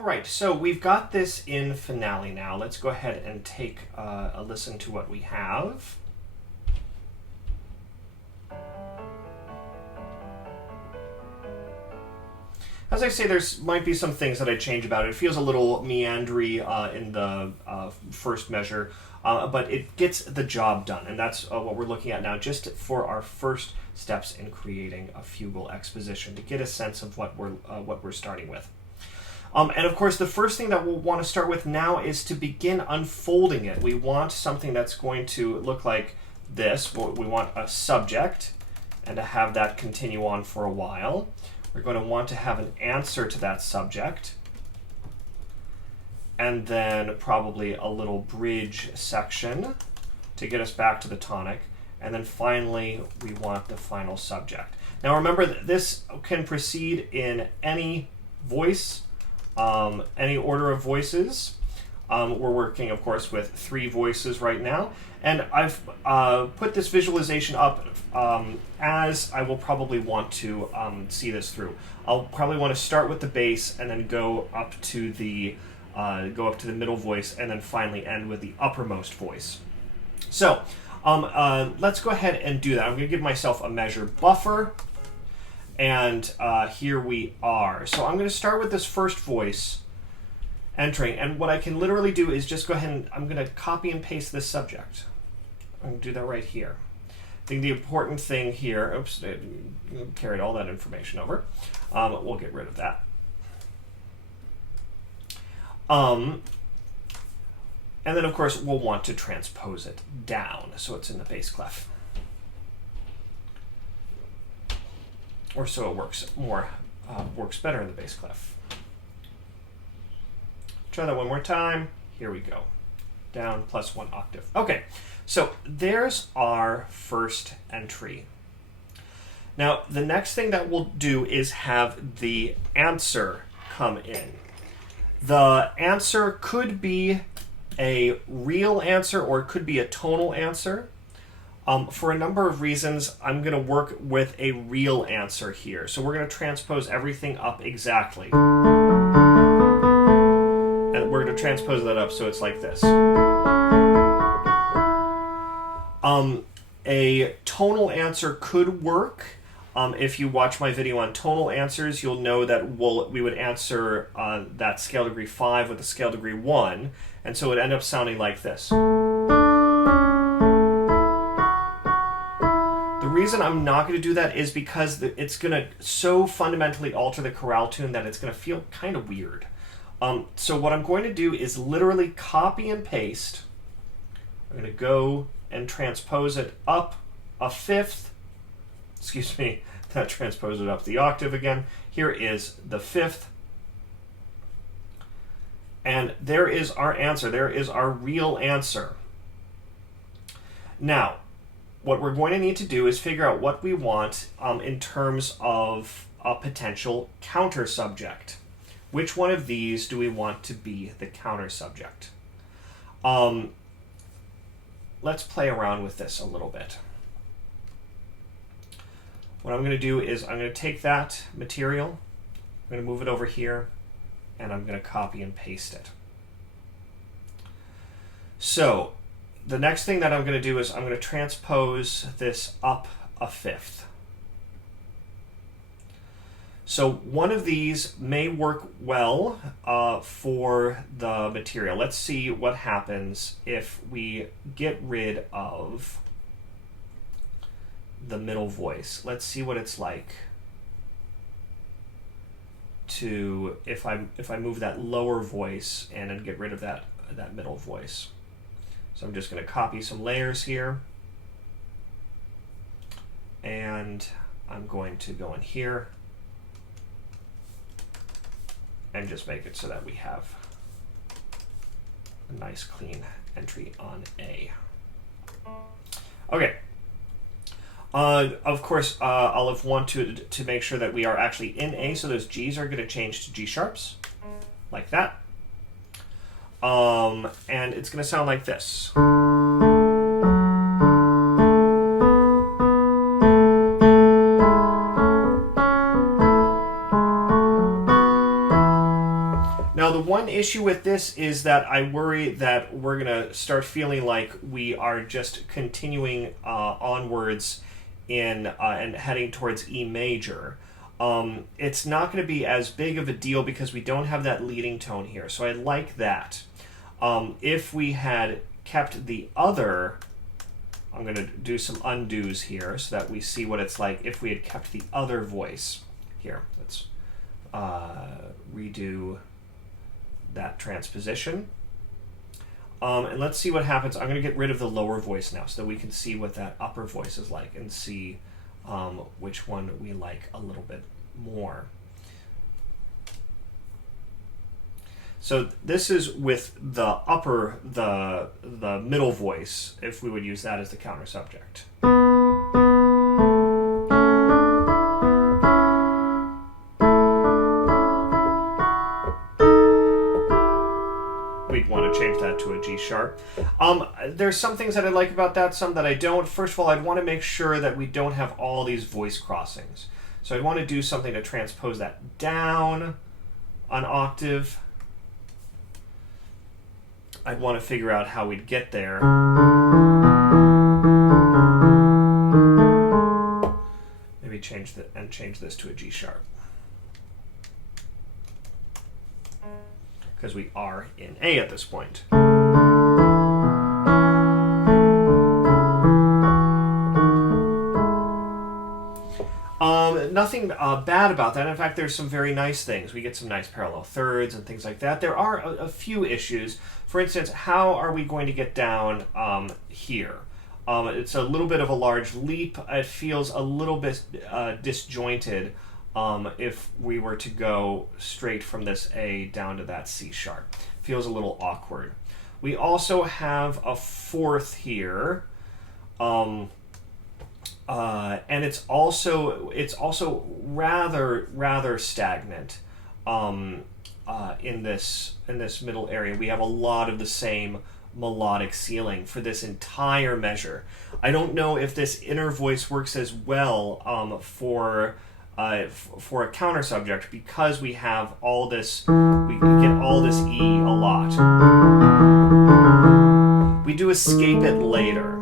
All right, so we've got this in finale now. Let's go ahead and take a listen to what we have. As I say, there's might be some things that I change about it. It feels a little meandry in the first measure, but it gets the job done, and that's what we're looking at now, just for our first steps in creating a fugal exposition, to get a sense of what we're starting with. And of course, the first thing that we'll want to start with now is to begin unfolding it. We want something that's going to look like this. We want a subject, and to have that continue on for a while. We're going to want to have an answer to that subject, and then probably a little bridge section to get us back to the tonic, and then finally we want the final subject. Now remember that this can proceed in any voice, any order of voices. We're working, of course, with 3 voices right now, and I've put this visualization up as I will probably want to see this through. I'll probably want to start with the bass and then go up to the middle voice, and then finally end with the uppermost voice. So let's go ahead and do that. I'm going to give myself a measure buffer, and here we are. So I'm going to start with this first voice entering, and what I can literally do is just go ahead and I'm going to copy and paste this subject. I'm going to do that right here. I think the important thing here, oops, I carried all that information over. We'll get rid of that. And then, of course, we'll want to transpose it down so it's in the bass clef. Or so it works better in the bass clef. Try that one more time. Here we go. Down plus 1 octave. Okay, so there's our first entry. Now, the next thing that we'll do is have the answer come in. The answer could be a real answer, or it could be a tonal answer. For a number of reasons, I'm going to work with a real answer here. So we're going to transpose everything up exactly. And we're going to transpose that up so it's like this. A tonal answer could work. If you watch my video on tonal answers, you'll know that we would answer that scale degree 5 with a scale degree 1, and so it would end up sounding like this. The reason I'm not going to do that is because it's going to so fundamentally alter the chorale tune that it's going to feel kind of weird. So what I'm going to do is literally copy and paste. I'm going to go and transpose it up a fifth. Excuse me, that transposed it up the octave again. Here is the 5th. And there is our answer. There is our real answer. Now, what we're going to need to do is figure out what we want in terms of a potential counter subject. Which one of these do we want to be the counter subject? Let's play around with this a little bit. What I'm going to do is I'm going to take that material, I'm going to move it over here, and I'm going to copy and paste it. So the next thing that I'm going to do is I'm going to transpose this up a fifth. So one of these may work well for the material. Let's see what happens if we get rid of the middle voice. Let's see what it's like to if I move that lower voice and then get rid of that middle voice. So I'm just going to copy some layers here, and I'm going to go in here and just make it so that we have a nice clean entry on A. Okay. Of course, I'll have wanted to make sure that we are actually in A, so those G's are going to change to G sharps, like that. And it's going to sound like this. Now, the one issue with this is that I worry that we're going to start feeling like we are just continuing onwards in and heading towards E major. It's not going to be as big of a deal because we don't have that leading tone here, so I like that. If we had kept the other, I'm going to do some undos here so that we see what it's like if we had kept the other voice. Here, let's redo that transposition. And let's see what happens. I'm going to get rid of the lower voice now so that we can see what that upper voice is like and see which one we like a little bit more. So this is with the upper, the middle voice, if we would use that as the counter subject. We'd want to change that to a G sharp. There's some things that I like about that, some that I don't. First of all, I'd want to make sure that we don't have all these voice crossings. So I'd want to do something to transpose that down an octave. I'd want to figure out how we'd get there. Maybe change this to a G sharp. Because we are in A at this point. Nothing bad about that. In fact, there's some very nice things. We get some nice parallel thirds and things like that. There are a few issues. For instance, how are we going to get down here? It's a little bit of a large leap. It feels a little bit disjointed if we were to go straight from this A down to that C sharp. Feels a little awkward. We also have a fourth here. And it's also rather stagnant in this middle area. We have a lot of the same melodic ceiling for this entire measure. I don't know if this inner voice works as well for a counter subject because we have all this. We get all this E a lot. We do escape it later.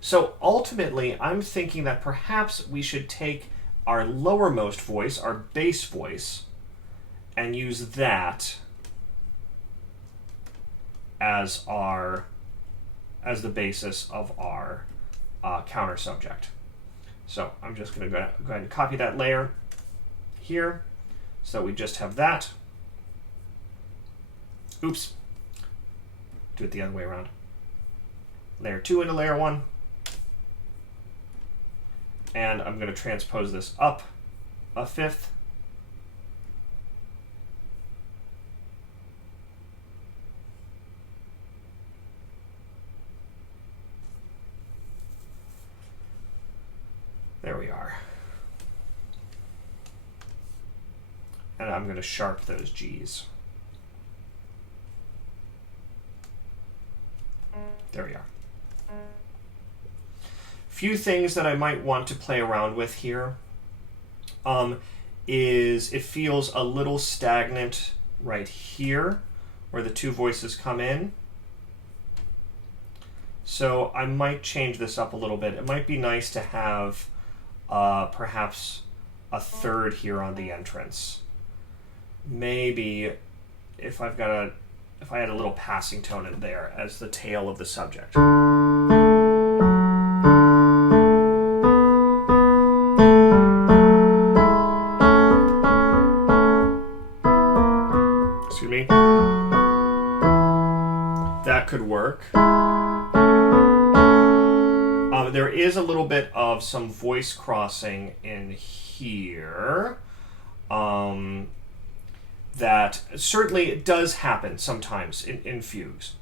So ultimately, I'm thinking that perhaps we should take our lowermost voice, our bass voice, and use that as the basis of our counter subject. So I'm just going to go ahead and copy that layer here so that we just have that. Oops. Do it the other way around. Layer 2 into layer 1. And I'm going to transpose this up a fifth. There we are. And I'm going to sharp those G's. There we are. Few things that I might want to play around with here is it feels a little stagnant right here where the two voices come in. So I might change this up a little bit. It might be nice to have perhaps a third here on the entrance. Maybe if I had a little passing tone in there as the tail of the subject. Excuse me. That could work. There is a little bit of some voice crossing in here. That certainly does happen sometimes in fugues.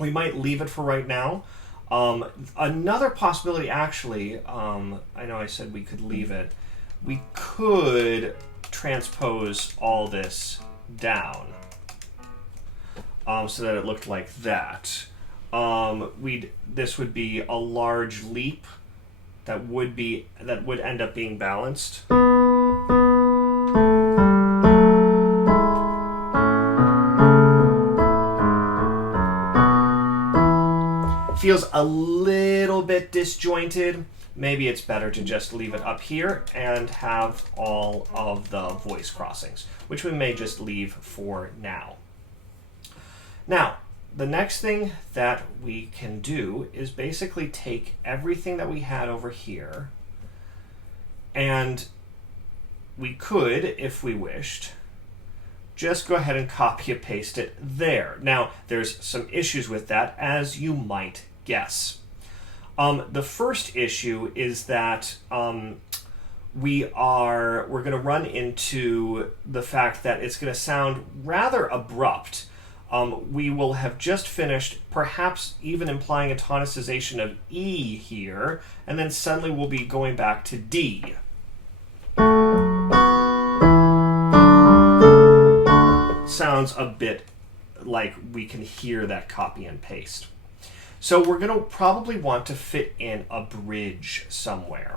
We might leave it for right now. Another possibility, actually, I know I said we could leave it. We could transpose all this down so that it looked like that. This would be a large leap that would end up being balanced. feels a little bit disjointed, maybe it's better to just leave it up here and have all of the voice crossings, which we may just leave for now. Now, the next thing that we can do is basically take everything that we had over here, and we could, if we wished, just go ahead and copy and paste it there. Now, there's some issues with that, as you might guess. The first issue is that we're going to run into the fact that it's going to sound rather abrupt. We will have just finished, perhaps even implying a tonicization of E here, and then suddenly we'll be going back to D. Sounds a bit like we can hear that copy and paste. So we're going to probably want to fit in a bridge somewhere.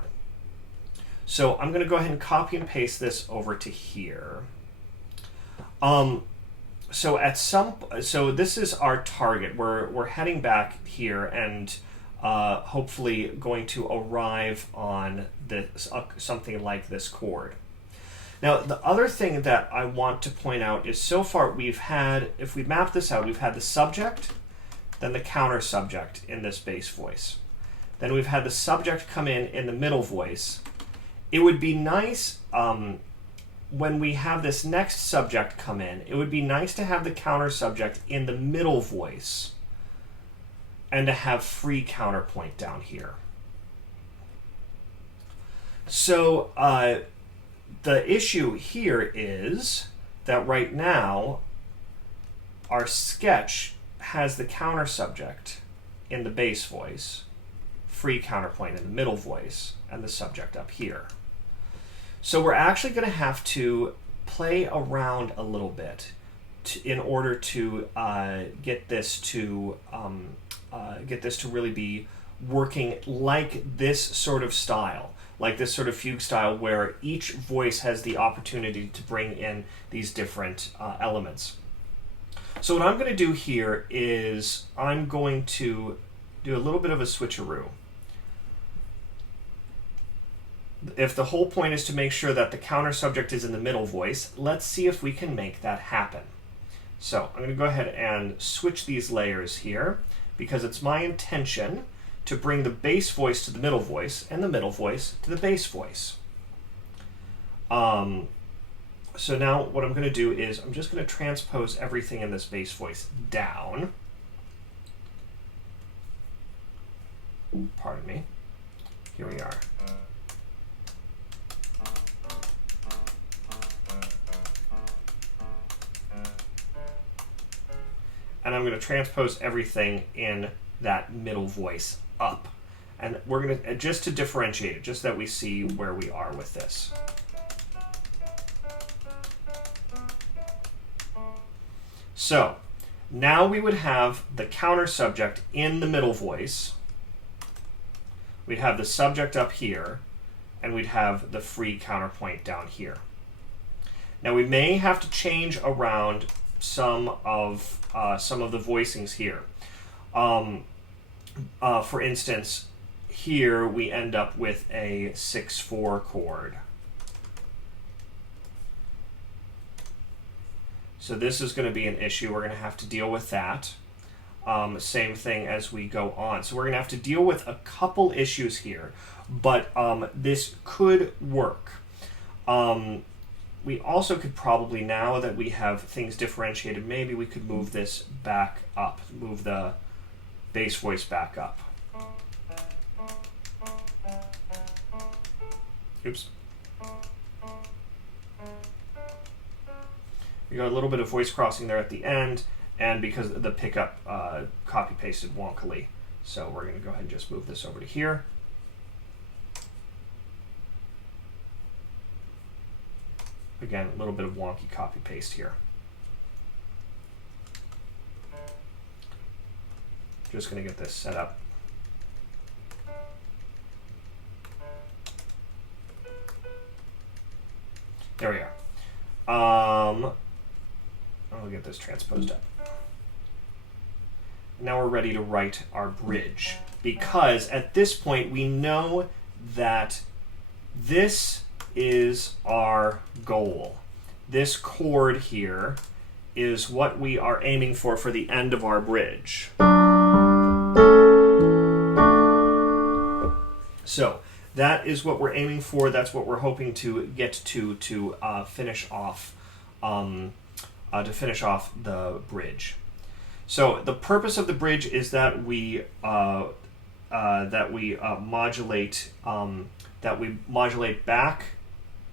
So I'm going to go ahead and copy and paste this over to here. So this is our target. We're heading back here and hopefully going to arrive on this something like this chord. Now, the other thing that I want to point out is so far we've had, if we map this out, we've had the subject, then the counter subject in this bass voice. Then we've had the subject come in the middle voice. It would be nice when we have this next subject come in, it would be nice to have the counter subject in the middle voice and to have free counterpoint down here. So the issue here is that right now our sketch has the counter subject in the bass voice, free counterpoint in the middle voice, and the subject up here. So we're actually going to have to play around a little bit in order to get this to really be working like this sort of style, like this sort of fugue style, where each voice has the opportunity to bring in these different elements. So what I'm going to do here is I'm going to do a little bit of a switcheroo. If the whole point is to make sure that the counter subject is in the middle voice, let's see if we can make that happen. So I'm going to go ahead and switch these layers here because it's my intention to bring the bass voice to the middle voice and the middle voice to the bass voice. So now what I'm going to do is I'm just going to transpose everything in this bass voice down. Pardon me. Here we are. And I'm going to transpose everything in that middle voice up. And we're going to, just to differentiate it, just that we see where we are with this. So now we would have the counter subject in the middle voice. We'd have the subject up here, and we'd have the free counterpoint down here. Now we may have to change around some of the voicings here. For instance, here we end up with a 6/4 chord. So this is going to be an issue. We're going to have to deal with that. Same thing as we go on. So we're going to have to deal with a couple issues here, but this could work. We also could probably, now that we have things differentiated, maybe we could move this back up, move the bass voice back up. Oops. We got a little bit of voice crossing there at the end, and because the pickup copy-pasted wonkily. So we're going to go ahead and just move this over to here. Again, a little bit of wonky copy-paste here. Just going to get this set up. There we are. I'll get this transposed up. now we're ready to write our bridge, because at this point we know that this is our goal. This chord here is what we are aiming for the end of our bridge. So that is what we're aiming for. That's what we're hoping to get to finish off the bridge. So the purpose of the bridge is that we modulate back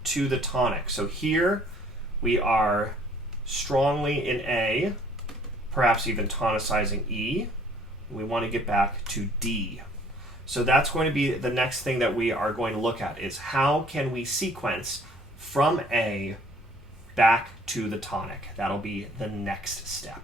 to the tonic. So here we are strongly in A, perhaps even tonicizing E. We want to get back to D. So that's going to be the next thing that we are going to look at, is how can we sequence from A back to the tonic. That'll be the next step.